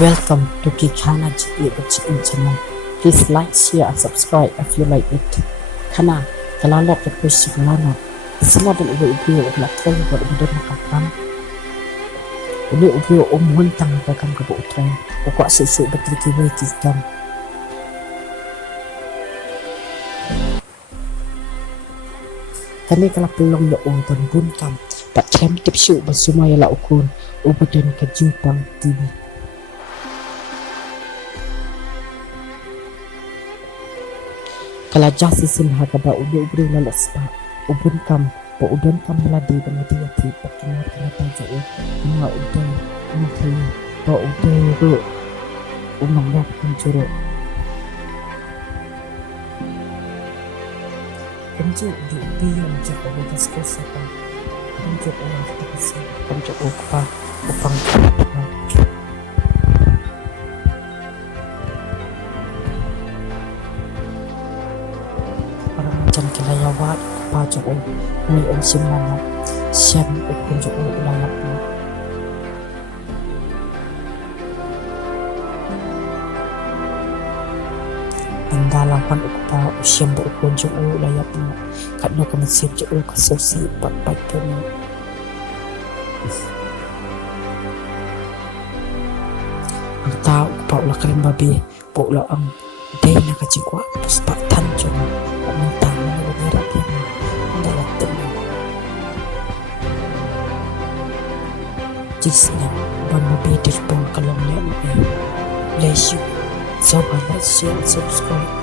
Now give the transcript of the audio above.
Welcome to Kikana Chicken channel. Please like, share, and subscribe if you like it. Kana kalala ke push lana. Sila dan ibu ulah tren buat ibu dan makan. Ibu muntang makan ke tren. Pokok susu betul kiwi kisam. Kami kalau pelong ya dan buntam. Tak kem tipsu bersama ya la ukun. Ubadan ke Jupang TV. Kalau jasi sinha kaba udah ubri lalas pa ubun kam pa udon kam meladi meladi ati pakinar kenapa jauh ma udah mungkin pa udah ro umang ro pencuru pencu di biang jago bekas kosapa pencu orang terkesi pencu ukpa upang Jangan kelayawat pajak ni simana siap ukunjuk ulayap ni. Andalapan ukpa usiam ukunjuk ulayap ni. Kadno kami siap je kasosi pat pun. Tahu ukpa ulah keren babi, ulah ang day na kacikwa terus pak tanjung. Mentang menurut dia adalah tenang. Jisnya banu bedir pun kalau lihat bless you. So let's share, subscribe.